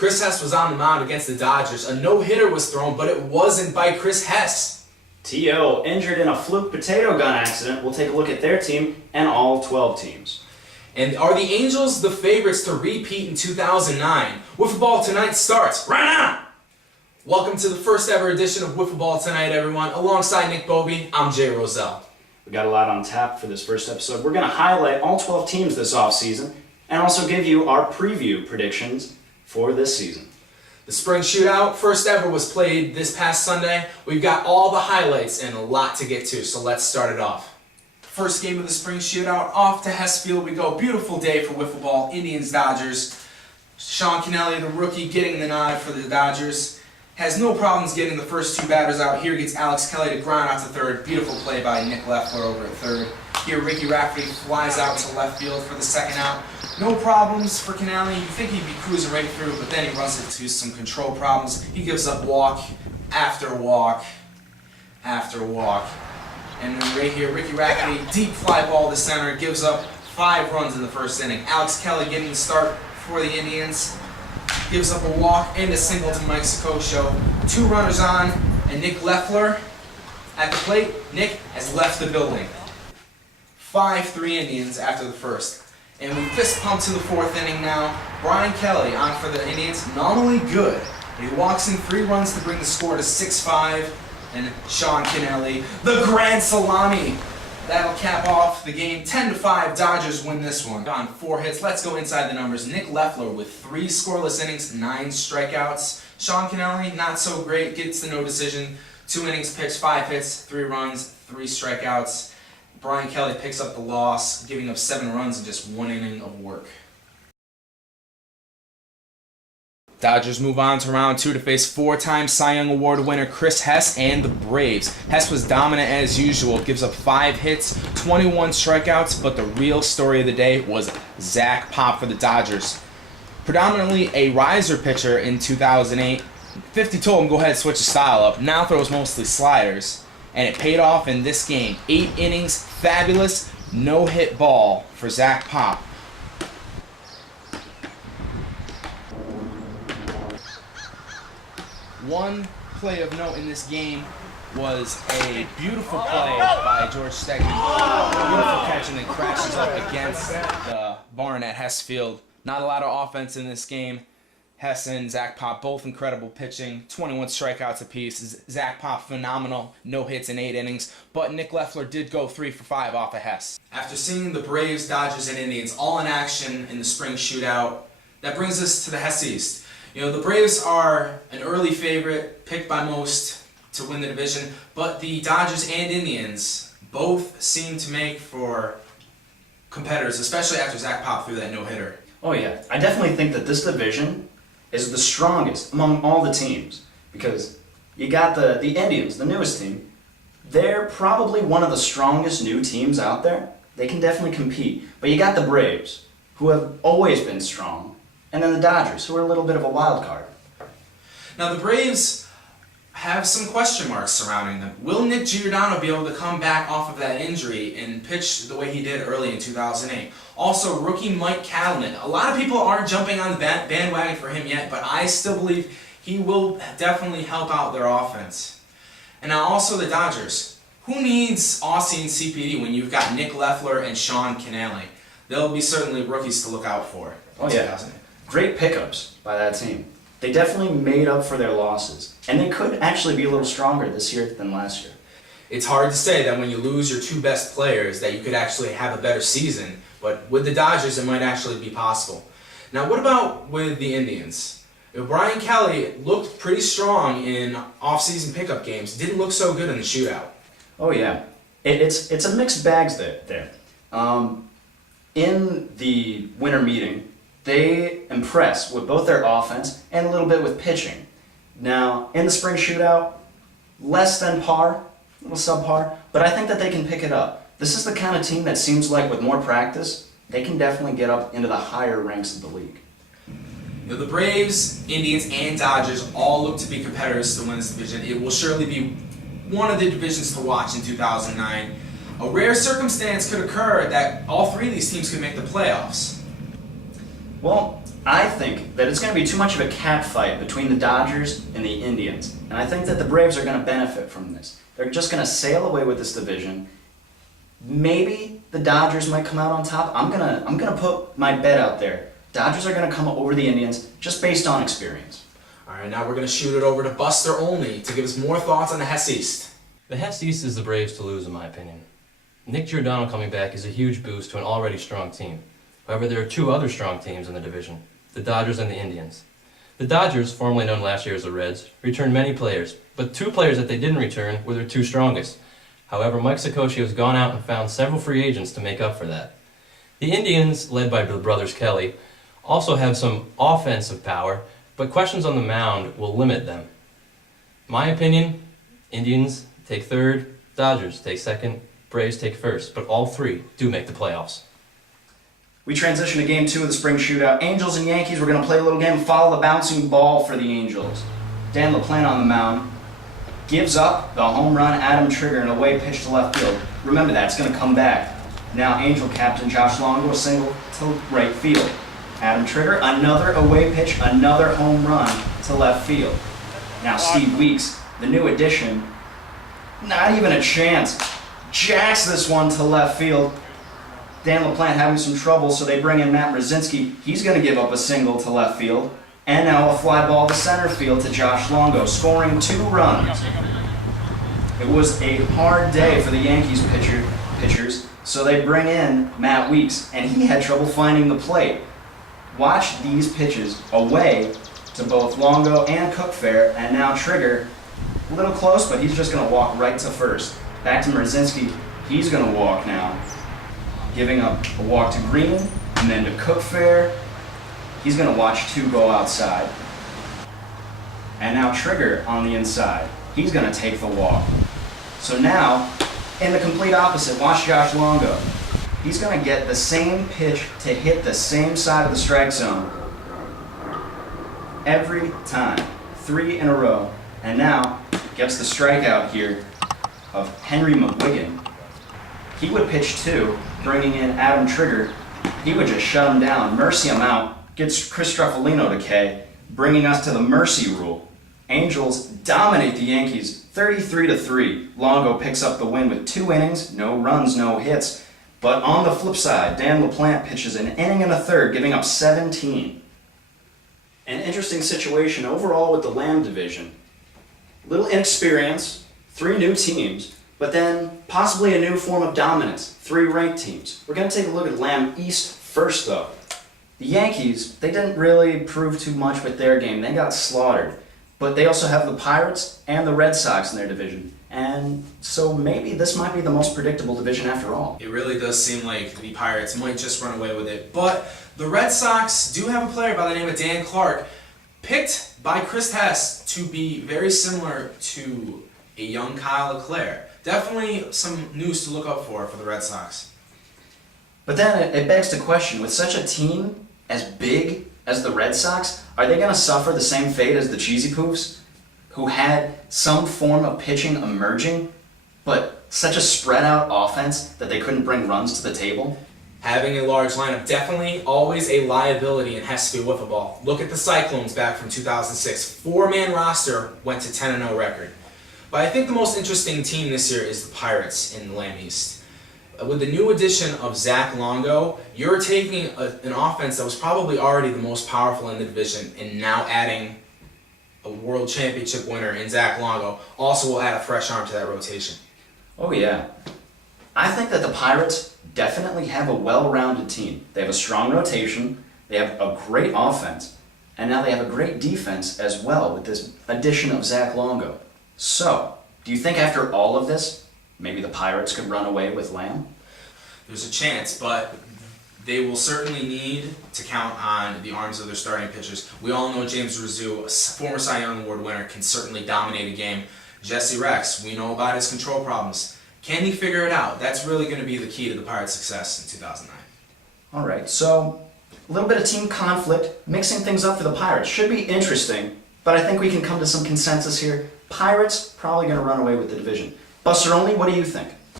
Chris Hess was on the mound against the Dodgers. A no-hitter was thrown, but it wasn't by Chris Hess. T.O. injured in a fluke potato gun accident. We'll take a look at their team and all 12 teams. And are the Angels the favorites to repeat in 2009? Wiffleball Tonight starts right now! Welcome to the first ever edition of Wiffleball Tonight, everyone. Alongside Nick Bobie, I'm Jay Roselle. We got a lot on tap for this first episode. We're going to highlight all 12 teams this offseason and also give you our preview predictions for this season. The spring shootout, first ever, was played this past Sunday. We've got all the highlights and a lot to get to, so let's start it off. First game of the spring shootout, off to Hess Field we go. Beautiful day for wiffleball, Indians-Dodgers. Sean Kennelly, the rookie, getting the nod for the Dodgers. Has no problems getting the first two batters out. Here gets Alex Kelly to ground out to third. Beautiful play by Nick Leffler over at third. Here Ricky Rafferty flies out to left field for the second out. No problems for Kennelly. You think he'd be cruising right through, but then he runs into some control problems. He gives up walk after walk after walk. And then right here, Ricky Rafferty, deep fly ball to center, gives up 5 runs in the first inning. Alex Kelly getting the start for the Indians. Gives up a walk and a single to Mike Sicoscio. 2 runners on, and Nick Leffler at the plate. Nick has left the building. 5-3 Indians after the first. And we fist pump to the 4th inning now. Brian Kelly on for the Indians, nominally good. He walks in 3 runs to bring the score to 6-5. And Sean Kennelly, the grand salami. That'll cap off the game. 10-5, Dodgers win this one. On 4 hits, let's go inside the numbers. Nick Leffler with 3 scoreless innings, 9 strikeouts. Sean Kennelly, not so great, gets the no decision. 2 innings pitched, 5 hits, 3 runs, 3 strikeouts. Brian Kelly picks up the loss, giving up 7 runs in just 1 inning of work. Dodgers move on to round 2 to face 4-time Cy Young Award winner Chris Hess and the Braves. Hess was dominant as usual, gives up 5 hits, 21 strikeouts, but the real story of the day was Zach Pop for the Dodgers. Predominantly a riser pitcher in 2008, 50 told him go ahead and switch the style up, now throws mostly sliders, and it paid off in this game. 8 innings, fabulous, no-hit ball for Zach Pop. One play of note in this game was a beautiful play by George Stegman. Beautiful catch, and then crashes up against the barn at Hess Field. Not a lot of offense in this game. Hess and Zach Pop, both incredible pitching. 21 strikeouts apiece. Zach Pop, phenomenal. No hits in 8 innings. But Nick Leffler did go 3 for 5 off of Hess. After seeing the Braves, Dodgers, and Indians all in action in the spring shootout, that brings us to the Hess East. You know, the Braves are an early favorite, picked by most to win the division, but the Dodgers and Indians both seem to make for competitors, especially after Zach Pop threw that no-hitter. Oh yeah, I definitely think that this division is the strongest among all the teams because you got the Indians, the newest team. They're probably one of the strongest new teams out there. They can definitely compete. But you got the Braves, who have always been strong. And then the Dodgers, who are a little bit of a wild card. Now the Braves have some question marks surrounding them. Will Nick Giordano be able to come back off of that injury and pitch the way he did early in 2008? Also, rookie Mike Cattleman. A lot of people aren't jumping on the bandwagon for him yet, but I still believe he will definitely help out their offense. And now also the Dodgers. Who needs Aussie and CPD when you've got Nick Leffler and Sean Kennelly? They'll be certainly rookies to look out for. Oh yeah. Great pickups by that team. They definitely made up for their losses. And they could actually be a little stronger this year than last year. It's hard to say that when you lose your 2 best players that you could actually have a better season. But with the Dodgers, it might actually be possible. Now, what about with the Indians? You know, Brian Kelly looked pretty strong in off-season pickup games. Didn't look so good in the shootout. Oh, yeah. It's a mixed bag there. In the winter meeting, they impress with both their offense and a little bit with pitching. Now, in the spring shootout, less than par, a little subpar, but I think that they can pick it up. This is the kind of team that seems like with more practice, they can definitely get up into the higher ranks of the league. You know, the Braves, Indians, and Dodgers all look to be competitors to win this division. It will surely be one of the divisions to watch in 2009. A rare circumstance could occur that all 3 of these teams could make the playoffs. Well, I think that it's going to be too much of a catfight between the Dodgers and the Indians. And I think that the Braves are going to benefit from this. They're just going to sail away with this division. Maybe the Dodgers might come out on top. I'm gonna put my bet out there. Dodgers are gonna come over the Indians just based on experience. All right, now we're going to shoot it over to Buster Olney to give us more thoughts on the Hess East. The Hess East is the Braves to lose, in my opinion. Nick Giordano coming back is a huge boost to an already strong team. However, there are two other strong teams in the division, the Dodgers and the Indians. The Dodgers, formerly known last year as the Reds, returned many players, but two players that they didn't return were their two strongest. However, Mike Sikoshi has gone out and found several free agents to make up for that. The Indians, led by the brothers Kelly, also have some offensive power, but questions on the mound will limit them. My opinion, Indians take third, Dodgers take second, Braves take first, but all three do make the playoffs. We transition to Game 2 of the Spring Shootout. Angels and Yankees, we're going to play a little game, follow the bouncing ball for the Angels. Dan LaPlante on the mound. Gives up the home run, Adam Trigger, an away pitch to left field. Remember that, it's going to come back. Now Angel captain Josh Longo, a single to right field. Adam Trigger, another away pitch, another home run to left field. Now Steve Weeks, the new addition, not even a chance. Jacks this one to left field. Dan LaPlante having some trouble, so they bring in Matt Brzezinski. He's going to give up a single to left field. And now a fly ball to center field to Josh Longo, scoring 2 runs. It was a hard day for the Yankees pitchers, so they bring in Matt Weeks, and he had trouble finding the plate. Watch these pitches away to both Longo and Cookfair, and now Trigger, a little close, but he's just going to walk right to first. Back to Brzezinski, he's going to walk now, giving up a walk to Green, and then to Cookfair. He's going to watch 2 go outside. And now Trigger on the inside. He's going to take the walk. So now, in the complete opposite, watch Josh Longo. He's going to get the same pitch to hit the same side of the strike zone every time. 3 in a row. And now, gets the strikeout here of Henry McGuigan. He would pitch 2, bringing in Adam Trigger. He would just shut him down, mercy him out. Gets Chris Struffolino to K, bringing us to the mercy rule. Angels dominate the Yankees 33-3. Longo picks up the win with 2 innings, no runs, no hits. But on the flip side, Dan LaPlante pitches an inning and a third, giving up 17. An interesting situation overall with the Lamb division. Little inexperience, 3 new teams, but then possibly a new form of dominance, 3 ranked teams. We're going to take a look at Lamb East first, though. The Yankees, they didn't really prove too much with their game. They got slaughtered. But they also have the Pirates and the Red Sox in their division. And so maybe this might be the most predictable division after all. It really does seem like the Pirates might just run away with it. But the Red Sox do have a player by the name of Dan Clark, picked by Chris Hess to be very similar to a young Kyle LeClaire. Definitely some news to look up for the Red Sox. But then it begs the question, with such a team as big as the Red Sox, are they going to suffer the same fate as the Cheesy Poofs, who had some form of pitching emerging, but such a spread out offense that they couldn't bring runs to the table? Having a large lineup, definitely always a liability in Hessfield Wiffleball. Look at the Cyclones back from 2006. 4-man roster went to 10-0 record. But I think the most interesting team this year is the Pirates in the Lamb East. With the new addition of Zach Longo, you're taking an offense that was probably already the most powerful in the division and now adding a world championship winner in Zach Longo also will add a fresh arm to that rotation. Oh yeah. I think that the Pirates definitely have a well-rounded team. They have a strong rotation, they have a great offense, and now they have a great defense as well with this addition of Zach Longo. So, do you think after all of this, maybe the Pirates could run away with Lamb? There's a chance, but they will certainly need to count on the arms of their starting pitchers. We all know James Rizzo, a former Cy Young Award winner, can certainly dominate a game. Jesse Rex, we know about his control problems. Can he figure it out? That's really going to be the key to the Pirates' success in 2009. All right, so a little bit of team conflict, mixing things up for the Pirates. Should be interesting, but I think we can come to some consensus here. Pirates probably going to run away with the division. Buster Only, what do you think?